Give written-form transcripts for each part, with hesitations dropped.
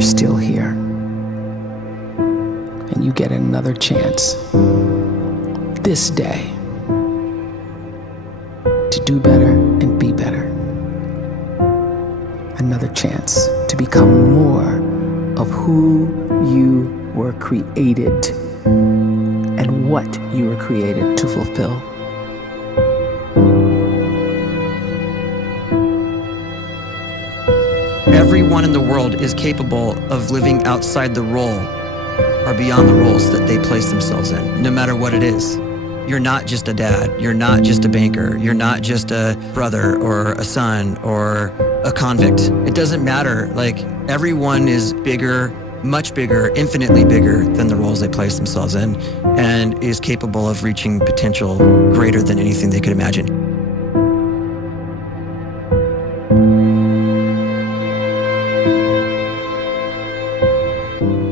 you're still here. And you get another chance this day to do better and be better. Another chance to become more of who you were created and what you were created to fulfill. Everyone in the world is capable of living outside the role or beyond the roles that they place themselves in, no matter what it is. You're not just a dad, you're not just a banker, you're not just a brother or a son or a convict. It doesn't matter. Like, everyone is bigger, much bigger, infinitely bigger than the roles they place themselves in, and is capable of reaching potential greater than anything they could imagine.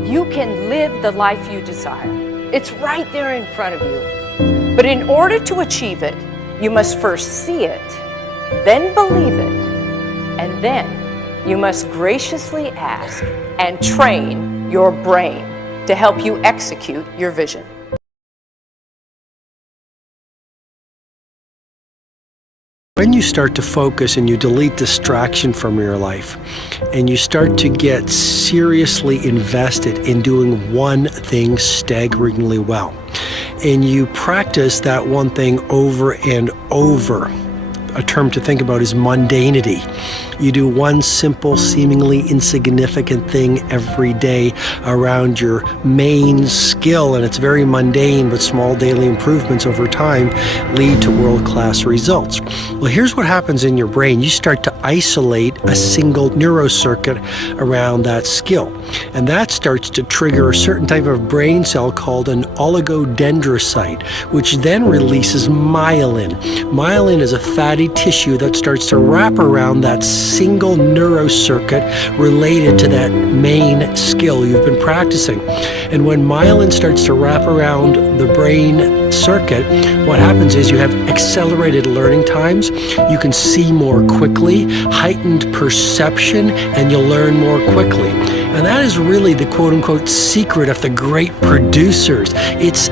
You can live the life you desire. It's right there in front of you. But in order to achieve it, you must first see it, then believe it, and then you must graciously ask and train your brain to help you execute your vision. When you start to focus and you delete distraction from your life, and you start to get seriously invested in doing one thing staggeringly well, and you practice that one thing over and over, a term to think about is mundanity. You do one simple, seemingly insignificant thing every day around your main skill, and it's very mundane, but small daily improvements over time lead to world-class results. Well, here's what happens in your brain. You start to isolate a single neurocircuit around that skill, and that starts to trigger a certain type of brain cell called an oligodendrocyte, which then releases myelin. Myelin is a fatty tissue that starts to wrap around that single neurocircuit related to that main skill you've been practicing. And when myelin starts to wrap around the brain circuit, what happens is you have accelerated learning times, you can see more quickly, heightened perception, and you'll learn more quickly. And that is really the quote-unquote secret of the great producers. It's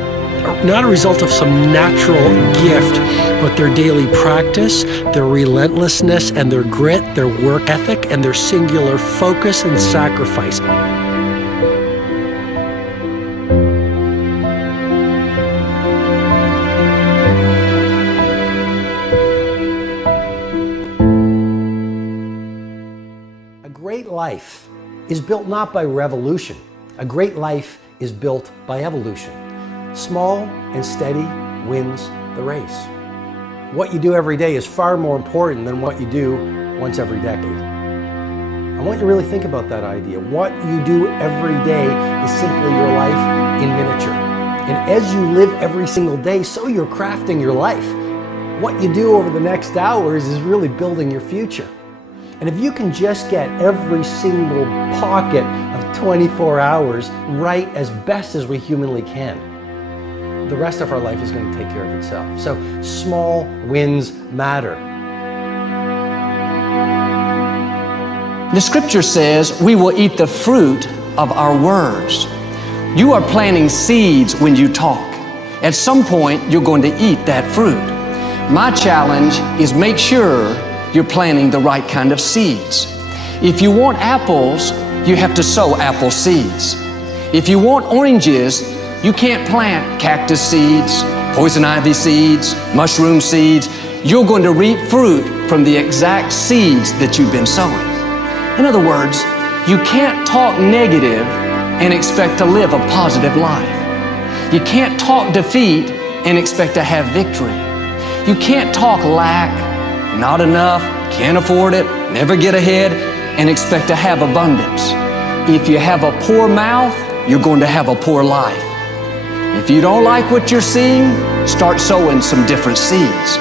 not a result of some natural gift, but their daily practice, their relentlessness and their grit, their work ethic, and their singular focus and sacrifice. A great life is built not by revolution. A great life is built by evolution. Small and steady wins the race. What you do every day is far more important than what you do once every decade. I want you to really think about that idea. What you do every day is simply your life in miniature. And as you live every single day, so you're crafting your life. What you do over the next hours is really building your future. And if you can just get every single pocket of 24 hours right as best as we humanly can, the rest of our life is going to take care of itself. So small wins matter. The scripture says we will eat the fruit of our words. You are planting seeds when you talk. At some point, you're going to eat that fruit. My challenge is make sure you're planting the right kind of seeds. If you want apples, you have to sow apple seeds. If you want oranges, you can't plant cactus seeds, poison ivy seeds, mushroom seeds. You're going to reap fruit from the exact seeds that you've been sowing. In other words, you can't talk negative and expect to live a positive life. You can't talk defeat and expect to have victory. You can't talk lack, not enough, can't afford it, never get ahead, and expect to have abundance. If you have a poor mouth, you're going to have a poor life. If you don't like what you're seeing, start sowing some different seeds.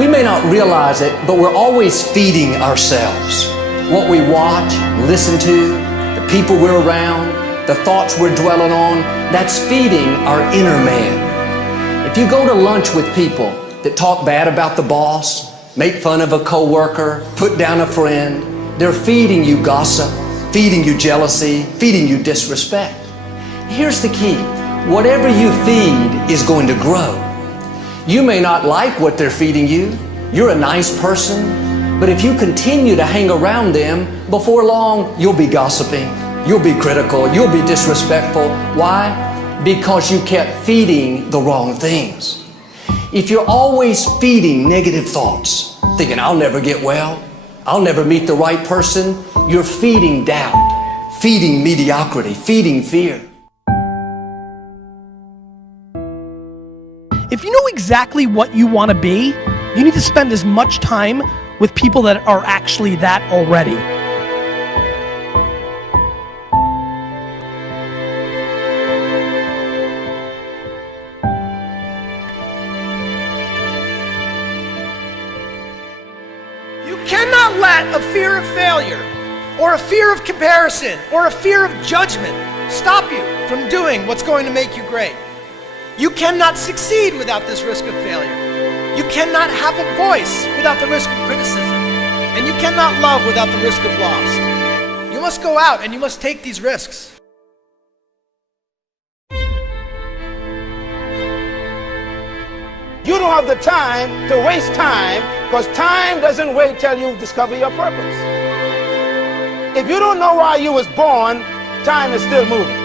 We may not realize it, but we're always feeding ourselves. What we watch, listen to, the people we're around, the thoughts we're dwelling on, that's feeding our inner man. If you go to lunch with people that talk bad about the boss, make fun of a coworker, put down a friend. They're feeding you gossip, feeding you jealousy, feeding you disrespect. Here's the key. Whatever you feed is going to grow. You may not like what they're feeding you. You're a nice person, but if you continue to hang around them, before long, you'll be gossiping, you'll be critical, you'll be disrespectful. Why? Because you kept feeding the wrong things. If you're always feeding negative thoughts, thinking, I'll never get well, I'll never meet the right person, you're feeding doubt, feeding mediocrity, feeding fear. If you know exactly what you want to be, you need to spend as much time with people that are actually that already. You cannot let a fear of failure, or a fear of comparison, or a fear of judgment stop you from doing what's going to make you great. You cannot succeed without this risk of failure. You cannot have a voice without the risk of criticism. And you cannot love without the risk of loss. You must go out and you must take these risks. You don't have the time to waste time, because time doesn't wait till you discover your purpose. If you don't know why you was born, time is still moving.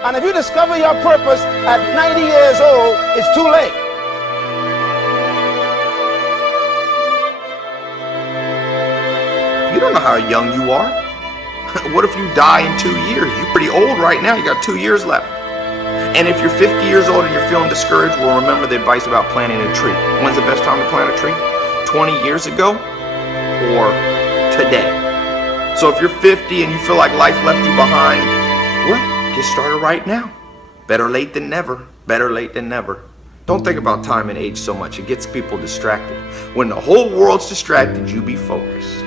And if you discover your purpose at 90 years old, it's too late. You don't know how young you are. What if you die in 2 years? You're pretty old right now. You got 2 years left. And if you're 50 years old and you're feeling discouraged, well, remember the advice about planting a tree. When's the best time to plant a tree? 20 years ago or today? So if you're 50 and you feel like life left you behind, well, get started right now. Better late than never. Better late than never. Don't think about time and age so much. It gets people distracted. When the whole world's distracted, you be focused.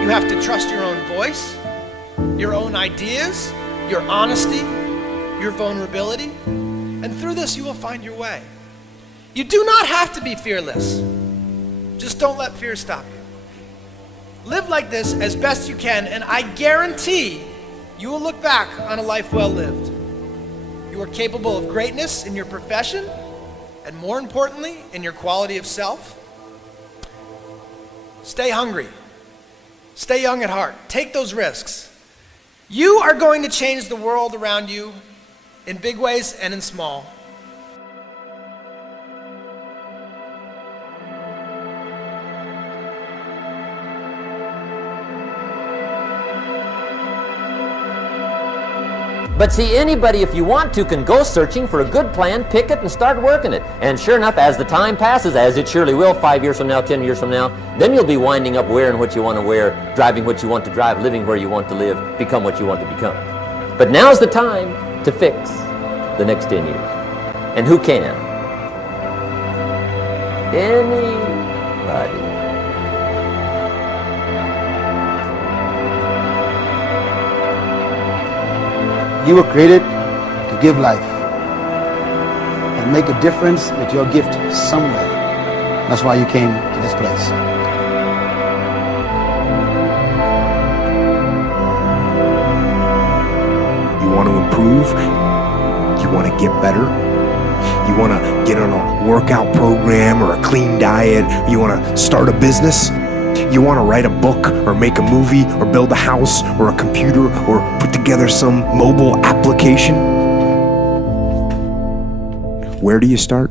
You have to trust your own voice, your own ideas, your honesty, your vulnerability, and through this you will find your way. You do not have to be fearless. Just don't let fear stop you. Live like this as best you can, and I guarantee you will look back on a life well lived. You are capable of greatness in your profession, and more importantly, in your quality of self. Stay hungry. Stay young at heart. Take those risks. You are going to change the world around you in big ways and in small. But see, anybody, if you want to, can go searching for a good plan, pick it, and start working it. And sure enough, as the time passes, as it surely will 5 years from now, 10 years from now, then you'll be winding up wearing what you want to wear, driving what you want to drive, living where you want to live, become what you want to become. But now's the time to fix the next 10 years. And who can? Anybody. You were created to give life and make a difference with your gift somewhere. That's why you came to this place. You want to improve? You want to get better? You want to get on a workout program or a clean diet? You want to start a business? You want to write a book or make a movie or build a house or a computer or put together some mobile application? Where do you start?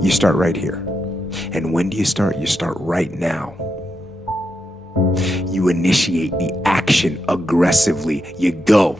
You start right here. And when do you start? You start right now. You initiate the action aggressively. You go.